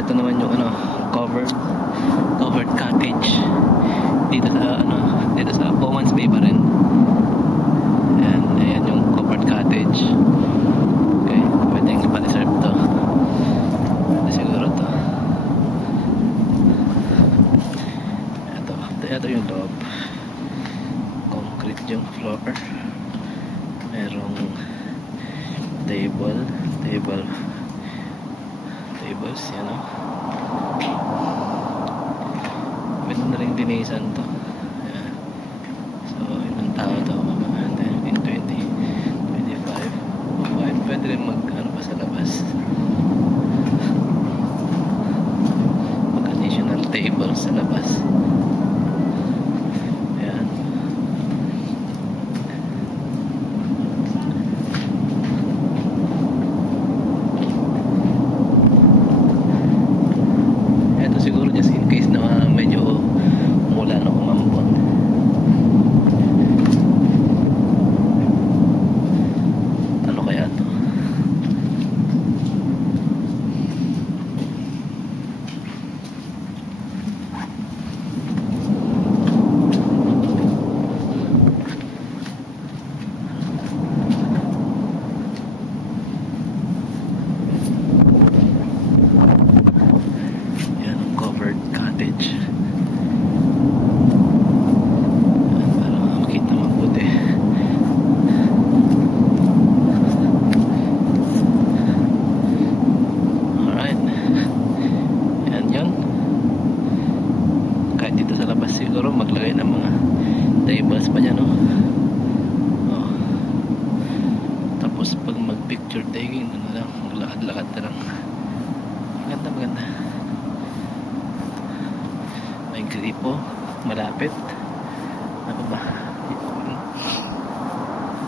ito naman yung ano, covered cottage dito sa ano, dito sa Bowman's Bay pa rin. Ayan yung covered cottage. Okay, pwedeng ipa-reserve to. Ito siguro to. Ito yung loob. Concrete yung floor. Merong tables, yan o. Pwede na rin dinisan to. Ayan. So, ilang tao to, mga 10, 20, 25. Pwede rin ano pa sa labas. Mag-additional tables sa labas. Ayan. Siguro just in case na medyo umulan o umambon. Ano kaya to? Cottage. Para makita mabuti. Alright. Yan yun. Kahit dito sa labas siguro maglagay ng mga tables pa dyan, no? Oh. Tapos pag mag picture taking, ano lang, maglakad-lakad na lang. Maganda. May gripo malapit. Ano ba?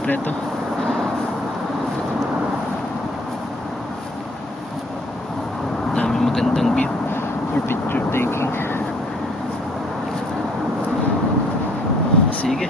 Preto. Dami magandang view for picture taking. Sige.